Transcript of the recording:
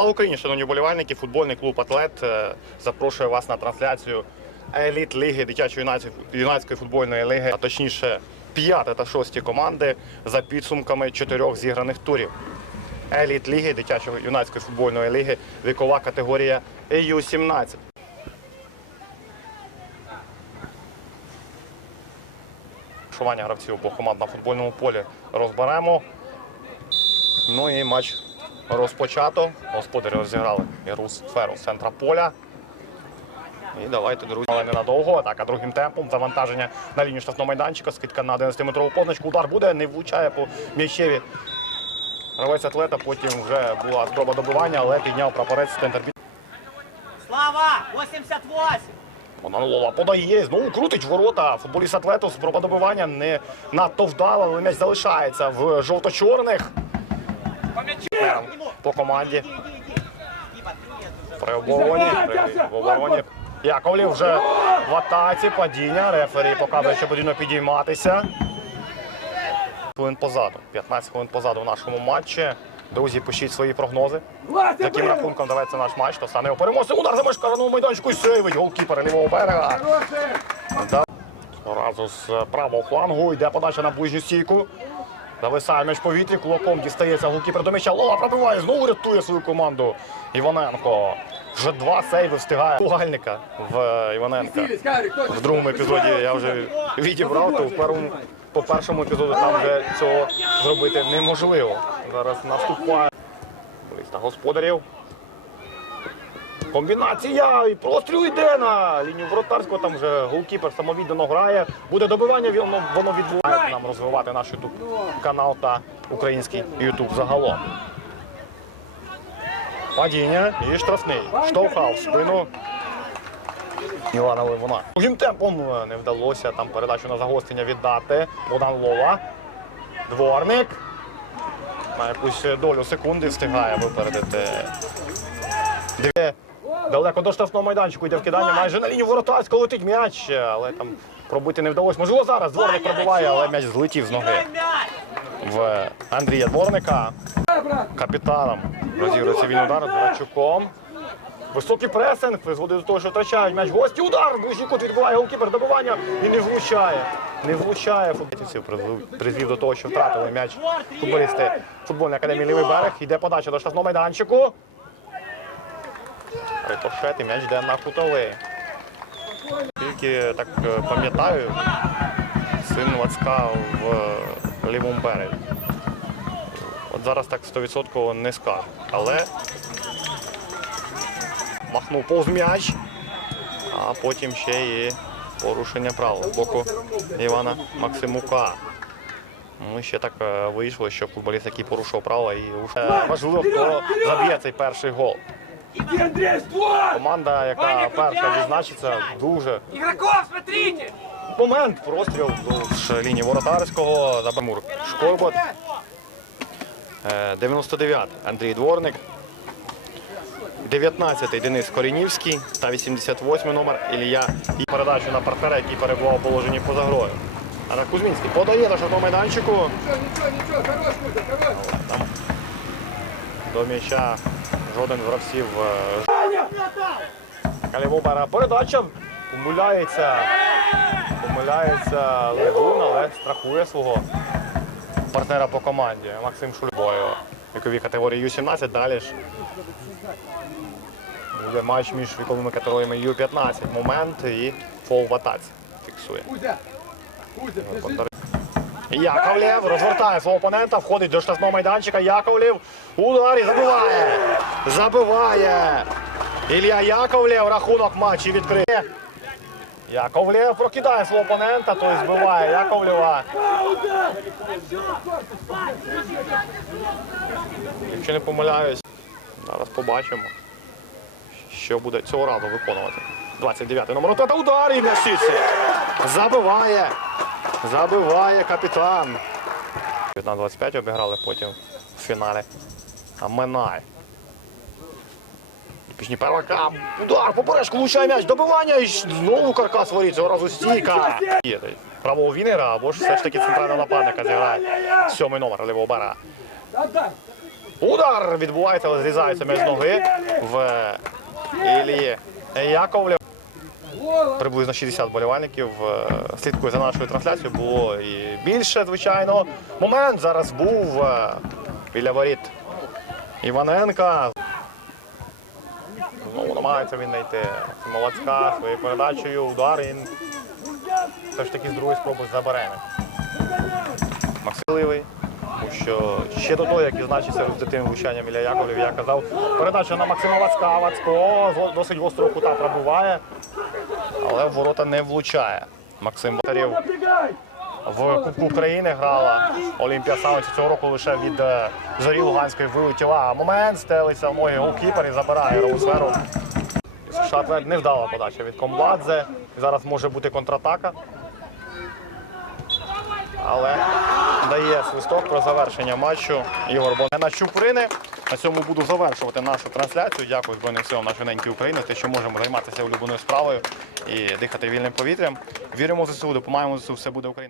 Слава Україні, шановні вболівальники! Футбольний клуб Атлет е, запрошує вас на трансляцію еліт ліги дитячої юнацької- футбольної ліги, а точніше п'яте та шості команди за підсумками чотирьох зіграних турів. Еліт ліги дитячої юнацької футбольної ліги вікова категорія EU-17. Шування гравців по команд на футбольному полі розберемо. Ну і матч розпочато. Господарі розіграли ігру сферу з центра поля. І давайте, друзі, але ненадовго. Атака другим темпом. Завантаження на лінію штрафного майданчика. Скидка на 11-метрову позначку. Удар буде, не влучає по м'ячеві. Гравець атлета, потім вже була спроба добивання, але підняв прапорець центр. Слава! 88! Монолова подає, знову крутить ворота. Футболіст атлету спроба добивання не надто вдала, але м'яч залишається в жовто-чорних. По команді. При обороні. При обороні. Яковлів вже в атаці, падіння. Рефері показує, що потрібно підійматися. Хвилин позаду. 15 хвилин позаду в нашому матчі. Друзі, пишіть свої прогнози. З яким рахунком давайте наш матч, то стане переможцем. Удар за межкарному майданчику і сейвить голкіпер лівого берега. Разу з правого флангу йде подача на ближню стійку. Зависає м'яч повітрі, кулаком дістається голкіпер до м'яча. Лова пробиває, знову рятує свою команду. Іваненко. Вже два сейви встигає. Тугальника в Іваненка. В другому епізоді я вже відібрав, то по першому епізоду там вже цього зробити неможливо. Зараз наступає листа господарів. Комбінація і простріл йде на лінію воротарського. Там вже голкіпер самовіддано грає. Буде добивання, воно, воно відбувається нам розвивати наш ютуб канал та український ютуб загалом. Падіння і штрафний. Штовхав спину. Івана Левона. Другим темпом е, не вдалося там передачу на загострення віддати. Богдан Лова. Дворник. На якусь долю секунди встигає випередити. Дві. Далеко до штрафного майданчику йде вкидання. Майже на лінію воротарського летить м'яч, але там пробити не вдалося. Можливо, зараз дворник пробиває, але м'яч злетів з ноги в Андрія Дворника. Капітаном розігрується він удар Дворчуком. Високий пресинг призводить до того, що втрачають м'яч гості. Удар! Ближній кут відбиває голкіпер, добивання і не влучає. Не влучає футболістів. Призвів до того, що втратили м'яч футболісти футбольної академії Лівий берег. Йде подача до штрафного майданчику. Рикошет і м'яч йде на кутовий. Тільки так е, пам'ятаю, син Вацка в лівому березі. От зараз так 100% не скажу. Але махнув повз м'яч, а потім ще і порушення правил з боку Івана Максимука. Ну, ще так е, вийшло, що футболіст, який порушив правила, і е, важливо, хто заб'є цей перший гол. Команда, яка перша відзначиться, дуже Игроков, смотрите! момент простріл з лінії воротарського за Бамур. Шкорбот. Е, 99 Андрій Дворник. 19-й Денис Корінівський та 88-й номер Ілля і передачу на партнера, який перебував у положенні поза грою. А так Кузьмінський подає до штрафного майданчику. Там До м'яча жоден з гравців е, Калівобара передача помиляється. Помиляється Легун, але страхує свого партнера по команді Максим Шульбою. Вікові категорії Ю-17. Далі ж буде матч між віковими категоріями Ю-15. Момент і фол в атаці. Фіксує. Яковлєв розвертає свого опонента, входить до штрафного майданчика. Яковлєв. Удар і забиває. Забиває. Ілля Яковлєв рахунок матчі відкриє. Яковлєв прокидає свого опонента, той збиває Яковлєва. Якщо не помиляюсь, зараз побачимо, що буде цього разу виконувати. 29-й номер та удар і м'ясиці. Забиває. Забиває капітан. 19-25 обіграли потім в фіналі. А Минай. Пішні первака. Удар, поперечку, влучає м'яч, добивання і знову каркас воріт, цього разу стійка. Правого Вінера або ж все ж таки центрального нападника зіграє. Сьомий номер лівого бара. Удар відбувається, але зрізається між ноги в Ілії Яковлів. Приблизно 60 болівальників е, слідкує за нашою трансляцією. Було і більше, звичайно. Момент зараз був е, біля воріт Іваненка. Знову намагається він знайти Молодська своєю передачею. Удар і все ж таки з другої спроби забере. Максиливий. Тому що ще до того, як відзначився результативним влучанням Ілля Яковлів, я казав, передача на Максима Вацька. Вацько досить гострого кута пробуває, але в ворота не влучає. Максим Батарів в Кубку України грала Олімпія Саундс цього року лише від е, зорі Луганської вилетіла. Момент стелиться в ноги голкіпер і забирає сферу. США невдала подача від Комбладзе. Зараз може бути контратака. Але дає свисток про завершення матчу Ігор Бонена Чуприни. На цьому буду завершувати нашу трансляцію. Дякую Збройним силам нашої неньки України, те, що можемо займатися улюбленою справою і дихати вільним повітрям. Віримо в ЗСУ, допомагаємо ЗСУ, все буде Україна.